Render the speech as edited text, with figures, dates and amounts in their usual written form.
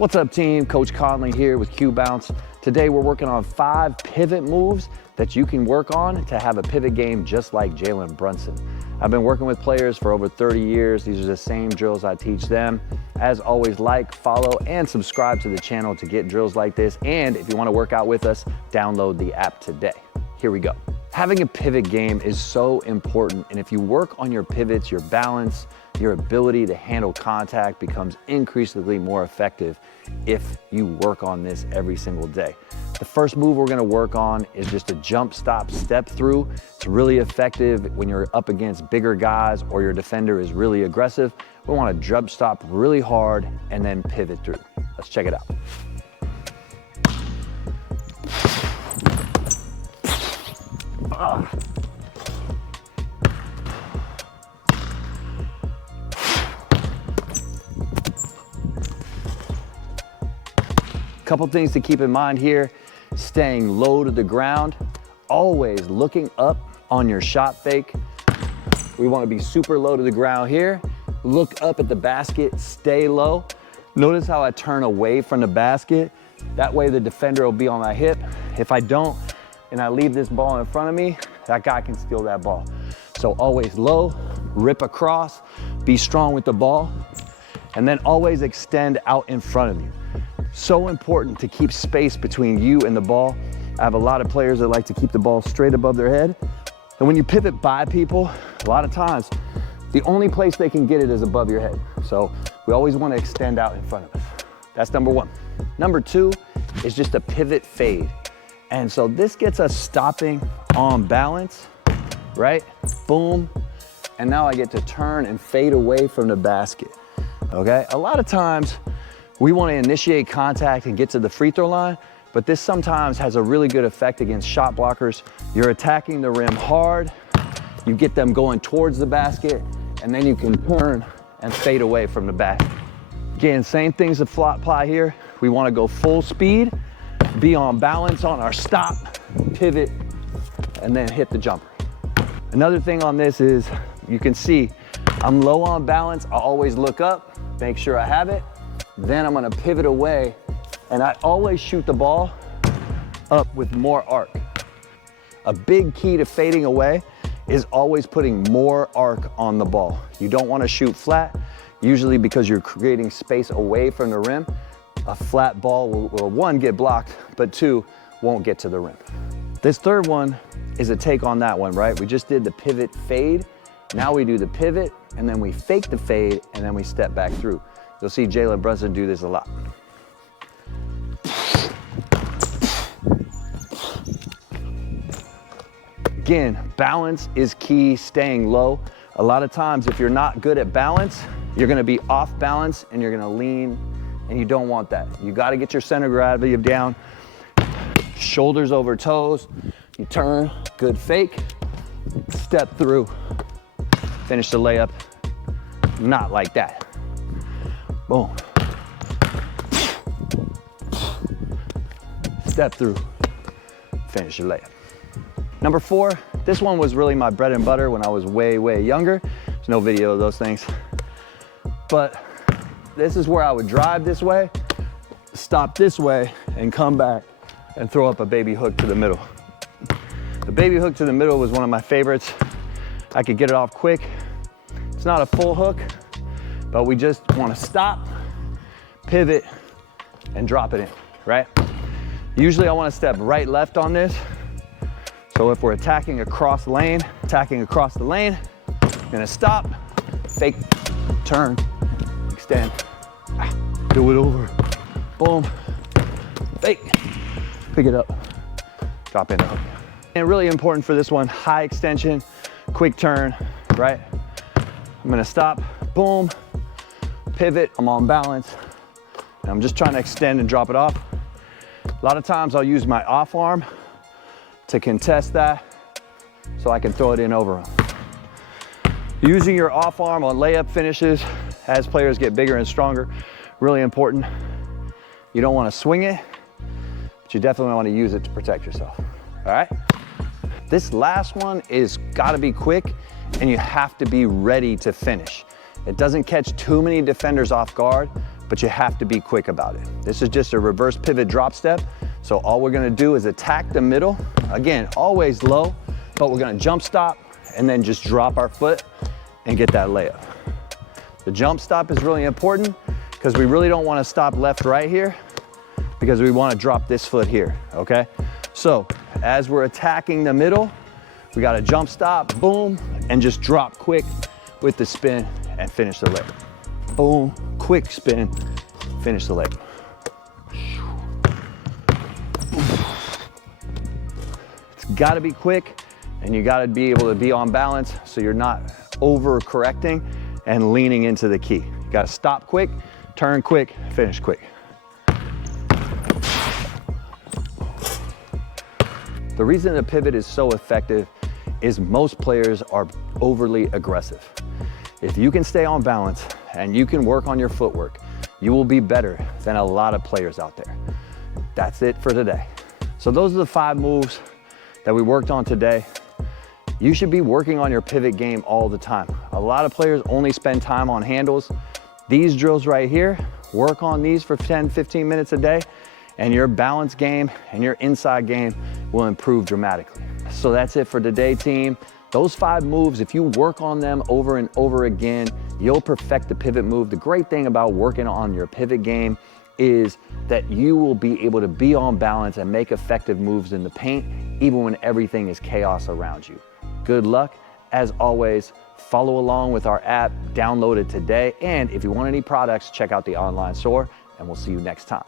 What's up, team? Coach Conley here with QBounce. Today we're working on 5 pivot moves that you can work on to have a pivot game just like Jalen Brunson. I've been working with players for over 30 years. These are the same drills I teach them. As always, like, follow, and subscribe to the channel to get drills like this. And if you want to work out with us, download the app today. Here we go. Having a pivot game is so important, and if you work on your pivots, your balance, your ability to handle contact becomes increasingly more effective if you work on this every single day. The first move we're gonna work on is just a jump stop step through. It's really effective when you're up against bigger guys or your defender is really aggressive. We wanna jump stop really hard and then pivot through. Let's check it out. Couple things to keep in mind here: staying low to the ground, always looking up on your shot fake. We want to be super low to the ground here. Look up at the basket, stay low. Notice how I turn away from the basket. That way the defender will be on my hip. If I don't, and I leave this ball in front of me, that guy can steal that ball. So always low, rip across, be strong with the ball, and then always extend out in front of you. So important to keep space between you and the ball. I have a lot of players that like to keep the ball straight above their head. And when you pivot by people, a lot of times, the only place they can get it is above your head. So we always want to extend out in front of us. That's number one. Number two is just a pivot fade. And so this gets us stopping on balance, right? Boom. And now I get to turn and fade away from the basket, okay? A lot of times, we want to initiate contact and get to the free throw line, but this sometimes has a really good effect against shot blockers. You're attacking the rim hard, you get them going towards the basket, and then you can turn and fade away from the basket. Again, same things apply here. We want to go full speed, be on balance on our stop, pivot, and then hit the jumper. Another thing on this is you can see I'm low on balance. I always look up, make sure I have it. Then I'm gonna pivot away, and I always shoot the ball up with more arc. A big key to fading away is always putting more arc on the ball. You don't wanna shoot flat, usually because you're creating space away from the rim. A flat ball will one, get blocked, but two, won't get to the rim. This third one is a take on that one, right? We just did the pivot fade. Now we do the pivot, and then we fake the fade, and then we step back through. You'll see Jalen Brunson do this a lot. Again, balance is key, staying low. A lot of times, if you're not good at balance, you're gonna be off balance and you're gonna lean, and you don't want that. You gotta get your center of gravity down, shoulders over toes. You turn, good fake, step through, finish the layup, not like that. Boom. Step through, finish your layup. Number 4, this one was really my bread and butter when I was way younger. There's no video of those things. But this is where I would drive this way, stop this way, and come back and throw up a baby hook to the middle. The baby hook to the middle was one of my favorites. I could get it off quick. It's not a full hook, but we just want to stop, pivot, and drop it in, right? Usually I want to step right, left on this. So if we're attacking across the lane, I'm gonna stop, fake, turn, extend, do it over, boom, fake, pick it up, drop in the hook. And really important for this one, high extension, quick turn, right? I'm gonna stop, boom, pivot, I'm on balance, and I'm just trying to extend and drop it off. A lot of times I'll use my off arm to contest that so I can throw it in over them. Using your off arm on layup finishes as players get bigger and stronger, really important. You don't want to swing it, but you definitely want to use it to protect yourself, all right? This last one is gotta be quick, and you have to be ready to finish. It doesn't catch too many defenders off guard, but you have to be quick about it. This is just a reverse pivot drop step. So all we're gonna do is attack the middle. Again, always low, but we're gonna jump stop and then just drop our foot and get that layup. The jump stop is really important because we really don't wanna stop left, right here because we wanna drop this foot here, okay? So as we're attacking the middle, we got to jump stop, boom, and just drop quick with the spin and finish the layup. Boom, quick spin, finish the layup. It's got to be quick, and you got to be able to be on balance so you're not over-correcting and leaning into the key. You got to stop quick, turn quick, finish quick. The reason the pivot is so effective is most players are overly aggressive. If you can stay on balance and you can work on your footwork, you will be better than a lot of players out there. That's it for today. So those are the 5 moves that we worked on today. You should be working on your pivot game all the time. A lot of players only spend time on handles. These drills right here, work on these for 10, 15 minutes a day, and your balance game and your inside game will improve dramatically. So that's it for today, team. Those 5 moves, if you work on them over and over again, you'll perfect the pivot move. The great thing about working on your pivot game is that you will be able to be on balance and make effective moves in the paint, even when everything is chaos around you. Good luck. As always, follow along with our app, download it today. And if you want any products, check out the online store, and we'll see you next time.